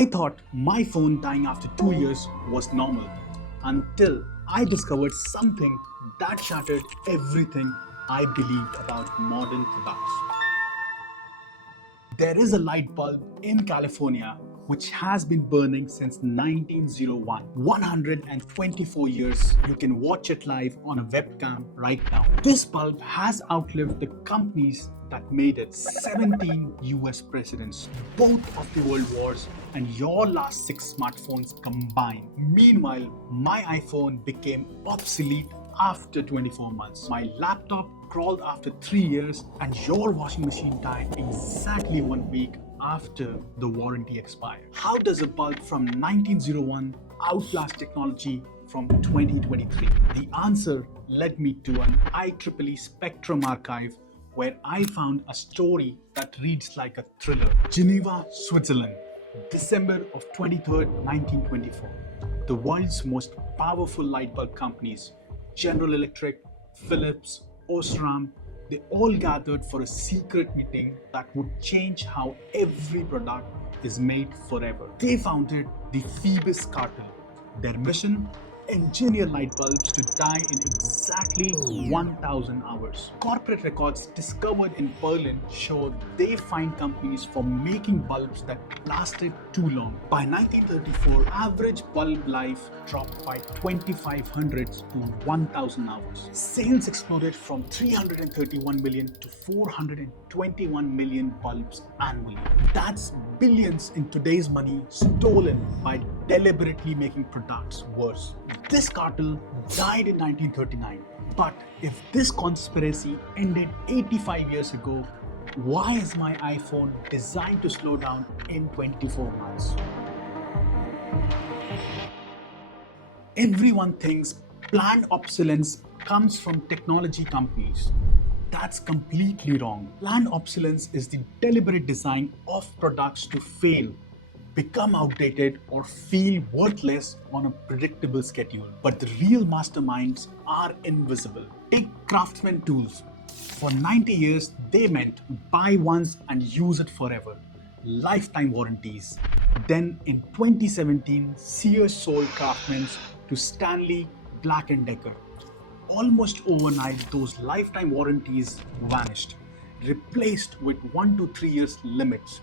I thought my phone dying after 2 years was normal until I discovered something that shattered everything I believed about modern products. There is a light bulb in California which has been burning since 1901. 124 years, you can watch it live on a webcam right now. This bulb has outlived the companies that made it. 17 US presidents, both of the world wars, and your last 6 smartphones combined. Meanwhile, my iPhone became obsolete after 24 months. My laptop crawled after 3 years, and your washing machine died exactly 1 week after the warranty expired. How does a bulb from 1901 outlast technology from 2023? The answer led me to an IEEE Spectrum archive where I found a story that reads like a thriller. Geneva, Switzerland, December of 23rd, 1924. The world's most powerful light bulb companies, General Electric, Philips, Osram, they all gathered for a secret meeting that would change how every product is made forever. They founded the Phoebus Cartel. Their mission? Engineer light bulbs to die in exactly 1,000 hours. Corporate records discovered in Berlin show they fined companies for making bulbs that lasted too long. By 1934, average bulb life dropped by 2,500 to 1,000 hours. Sales exploded from 331 million to 421 million bulbs annually. That's billions in today's money stolen by deliberately making products worse. This cartel died in 1939. But if this conspiracy ended 85 years ago, why is my iPhone designed to slow down in 24 months? Everyone thinks planned obsolescence comes from technology companies. That's completely wrong. Planned obsolescence is the deliberate design of products to fail, become outdated, or feel worthless on a predictable schedule. But the real masterminds are invisible. Take Craftsman tools. For 90 years, they meant buy once and use it forever. Lifetime warranties. Then in 2017, Sears sold Craftsman's to Stanley Black & Decker. Almost overnight, those lifetime warranties vanished, replaced with 1 to 3 years limits.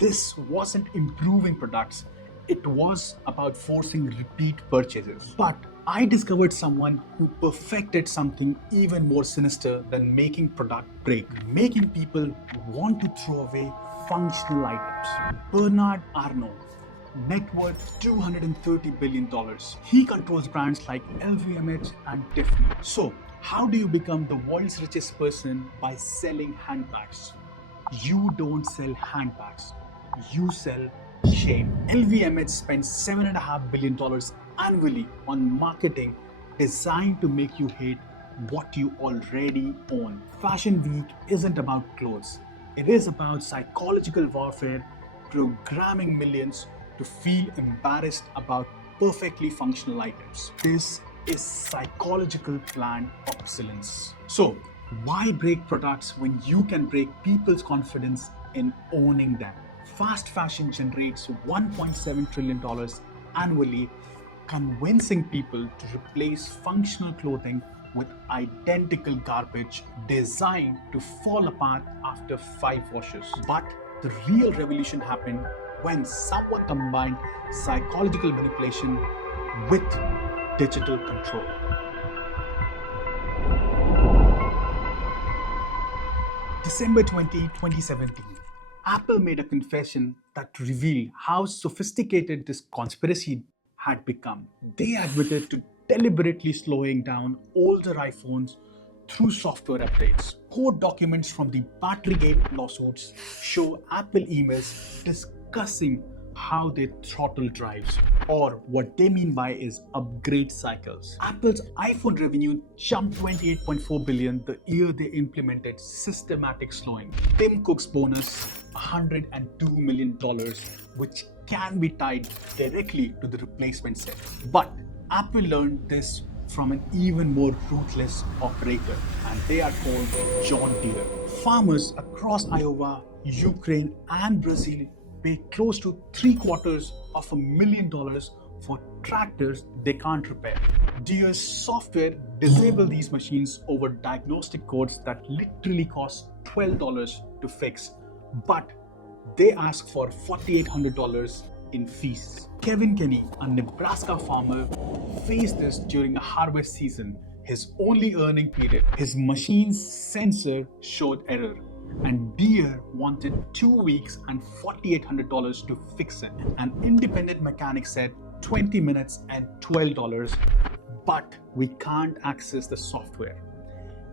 This wasn't improving products, it was about forcing repeat purchases. But I discovered someone who perfected something even more sinister than making product break, making people want to throw away functional items. Bernard Arnault, net worth $230 billion. He controls brands like LVMH and Tiffany. So, how do you become the world's richest person by selling handbags? You don't sell handbags, you sell shame. LVMH spends $7.5 billion annually on marketing designed to make you hate what you already own. Fashion Week isn't about clothes. It is about psychological warfare, programming millions to feel embarrassed about perfectly functional items. This is psychological planned obsolescence. So, why break products when you can break people's confidence in owning them? Fast fashion generates $1.7 trillion annually, convincing people to replace functional clothing with identical garbage designed to fall apart after 5 washes. But the real revolution happened when someone combined psychological manipulation with digital control. December 20, 2017, Apple made a confession that revealed how sophisticated this conspiracy had become. They admitted to deliberately slowing down older iPhones through software updates. Court documents from the Batterygate lawsuits show Apple emails discussing how they throttle drives, or what they mean by is upgrade cycles. Apple's iPhone revenue jumped 28.4 billion the year they implemented systematic slowing. Tim Cook's bonus, $102 million, which can be tied directly to the replacement set. But Apple learned this from an even more ruthless operator, and they are called John Deere. Farmers across Iowa, Ukraine, and Brazil pay close to $750,000 for tractors they can't repair. Deere's software disables these machines over diagnostic codes that literally cost $12 to fix, but they ask for $4,800 in fees. Kevin Kenny, a Nebraska farmer, faced this during a harvest season, his only earning period. His machine's sensor showed error, and Deere wanted 2 weeks and $4,800 to fix it. An independent mechanic said 20 minutes and $12, but we can't access the software.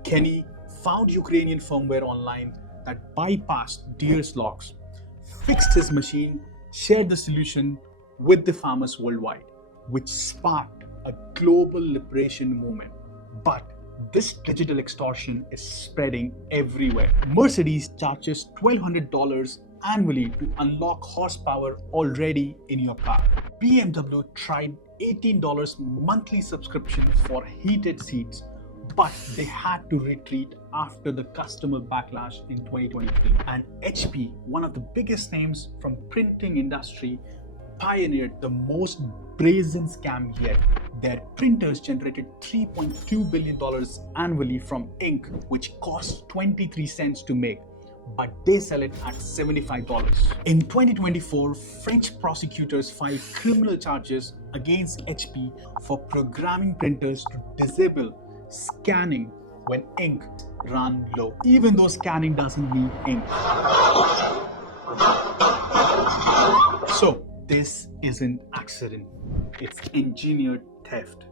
Kenny found Ukrainian firmware online that bypassed Deere's locks, fixed his machine, shared the solution with the farmers worldwide, which sparked a global liberation movement. But this digital extortion is spreading everywhere. Mercedes charges $1,200 annually to unlock horsepower already in your car. BMW tried $18 monthly subscription for heated seats, but they had to retreat after the customer backlash in 2023. And HP, one of the biggest names from printing industry, pioneered the most brazen scam yet. Their printers generated $3.2 billion annually from ink, which costs 23 cents to make, but they sell it at $75. In 2024, French prosecutors filed criminal charges against HP for programming printers to disable scanning when ink ran low, even though scanning doesn't need ink. So this isn't accident, it's engineered theft.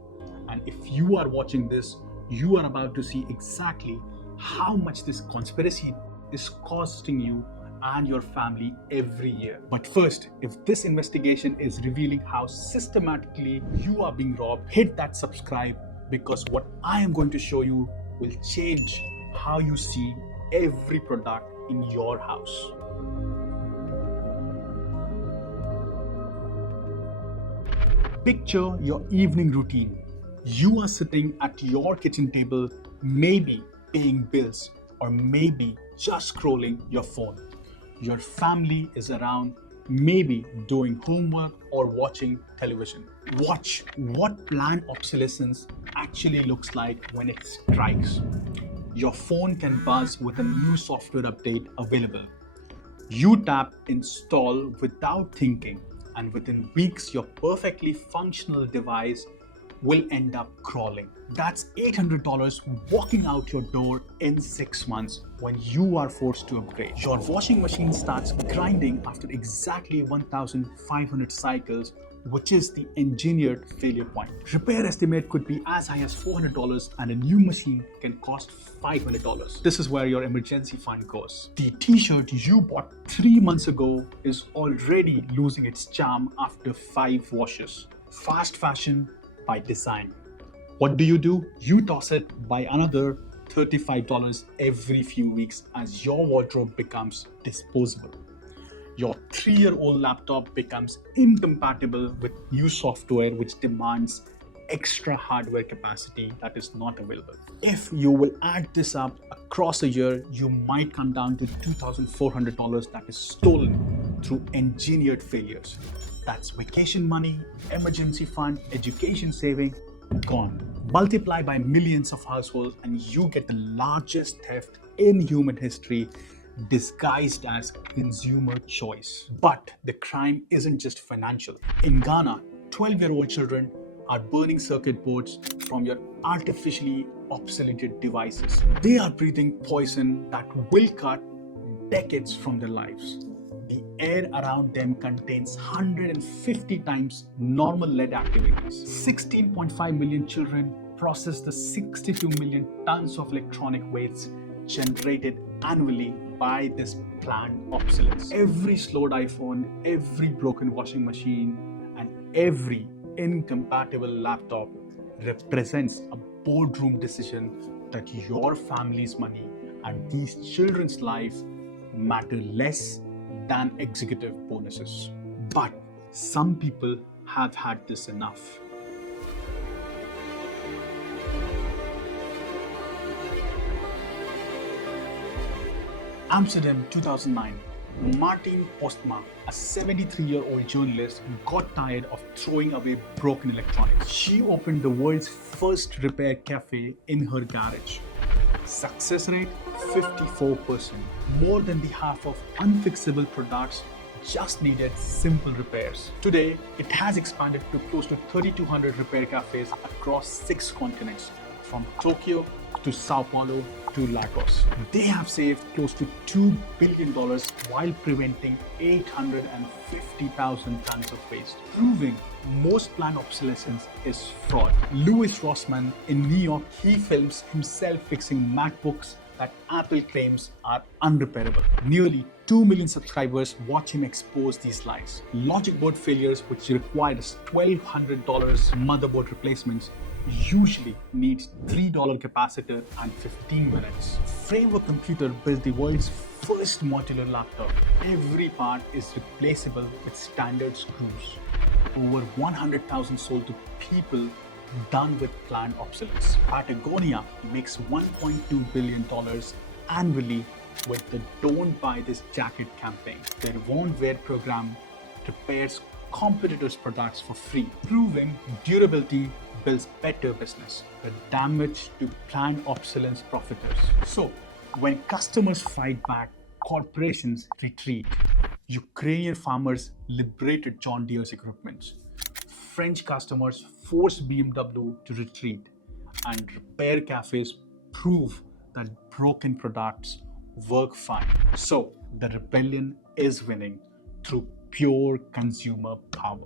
And if you are watching this, you are about to see exactly how much this conspiracy is costing you and your family every year. But first, if this investigation is revealing how systematically you are being robbed, hit that subscribe, because what I am going to show you will change how you see every product in your house. Picture your evening routine. You are sitting at your kitchen table, maybe paying bills, or maybe just scrolling your phone. Your family is around, maybe doing homework or watching television. Watch what planned obsolescence actually looks like when it strikes. Your phone can buzz with a new software update available. You tap install without thinking, and within weeks, your perfectly functional device will end up crawling. That's $800 walking out your door in 6 months when you are forced to upgrade. Your washing machine starts grinding after exactly 1,500 cycles, which is the engineered failure point. Repair estimate could be as high as $400, and a new machine can cost $500. This is where your emergency fund goes. The t-shirt you bought 3 months ago is already losing its charm after 5 washes. Fast fashion by design. What do? You toss it by another $35 every few weeks as your wardrobe becomes disposable. Your 3-year-old laptop becomes incompatible with new software which demands extra hardware capacity that is not available. If you will add this up across a year, you might come down to $2,400 that is stolen through engineered failures. That's vacation money, emergency fund, education saving, gone. Multiply by millions of households and you get the largest theft in human history, disguised as consumer choice. But the crime isn't just financial. In Ghana, 12-year-old children are burning circuit boards from your artificially obsoleted devices. They are breathing poison that will cut decades from their lives. The air around them contains 150 times normal lead activities. 16.5 million children process the 62 million tons of electronic waste generated annually by this planned obsolescence. Every slowed iPhone, every broken washing machine, and every incompatible laptop represents a boardroom decision that your family's money and these children's lives matter less than executive bonuses. But some people have had this enough. Amsterdam, 2009. Martin Postma, a 73-year-old journalist, got tired of throwing away broken electronics. She opened the world's first repair cafe in her garage. Success rate 54%. More than the half of unfixable products just needed simple repairs. Today, it has expanded to close to 3,200 repair cafes across 6 continents, from Tokyo to Sao Paulo to Lagos. They have saved close to $2 billion while preventing 850,000 tons of waste, proving most planned obsolescence is fraud. Louis Rossmann in New York, he films himself fixing MacBooks that Apple claims are unrepairable. Nearly 2 million subscribers watch him expose these lies. Logic board failures, which requires $1,200 motherboard replacements, usually needs $3 capacitor and 15 minutes. Framework Computer built the world's first modular laptop. Every part is replaceable with standard screws. Over 100,000 sold to people done with planned obsolescence. Patagonia makes $1.2 billion annually with the Don't Buy This Jacket campaign. Their Won't Wear program repairs competitors' products for free, proving durability builds better business. The damage to planned obsolescence profiteers. So, when customers fight back, corporations retreat. Ukrainian farmers liberated John Deere's equipment. French customers forced BMW to retreat, and repair cafes prove that broken products work fine. So, the rebellion is winning through pure consumer power.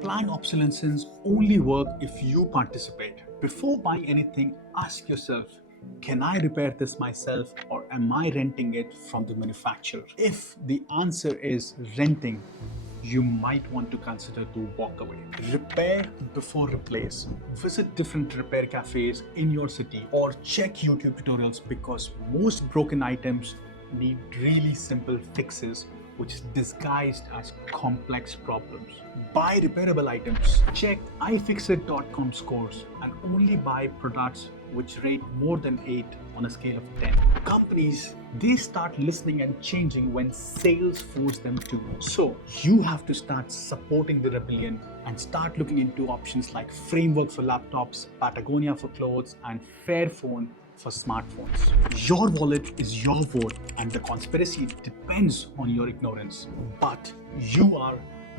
Planned obsolescence only work if you participate. Before buying anything, ask yourself, can I repair this myself or am I renting it from the manufacturer? If the answer is renting, you might want to consider to walk away. Repair before replace. Visit different repair cafes in your city or check YouTube tutorials, because most broken items need really simple fixes which is disguised as complex problems. Buy repairable items. Check iFixit.com scores and only buy products which rate more than 8 on a scale of 10. Companies, they start listening and changing when sales force them to. So you have to start supporting the rebellion and start looking into options like Framework for laptops, Patagonia for clothes, and Fairphone for smartphones. Your wallet is your vote, and the conspiracy depends on your ignorance. But you are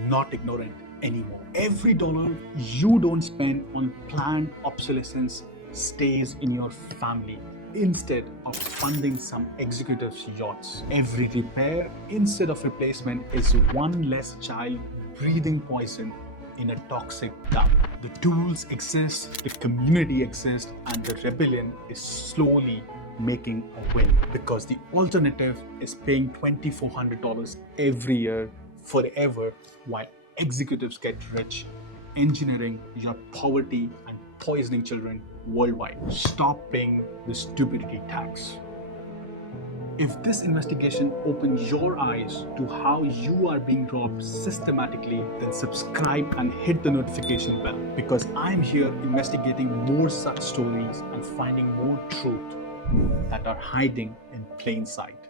not ignorant anymore. Every dollar you don't spend on planned obsolescence stays in your family instead of funding some executive's yachts. Every repair instead of replacement is one less child breathing poison in a toxic dump. The tools exist, the community exists, and the rebellion is slowly making a win, because the alternative is paying $2,400 every year forever while executives get rich, engineering your poverty and poisoning children worldwide. Stop paying the stupidity tax. If this investigation opens your eyes to how you are being robbed systematically, then subscribe and hit the notification bell, because I'm here investigating more such stories and finding more truth that are hiding in plain sight.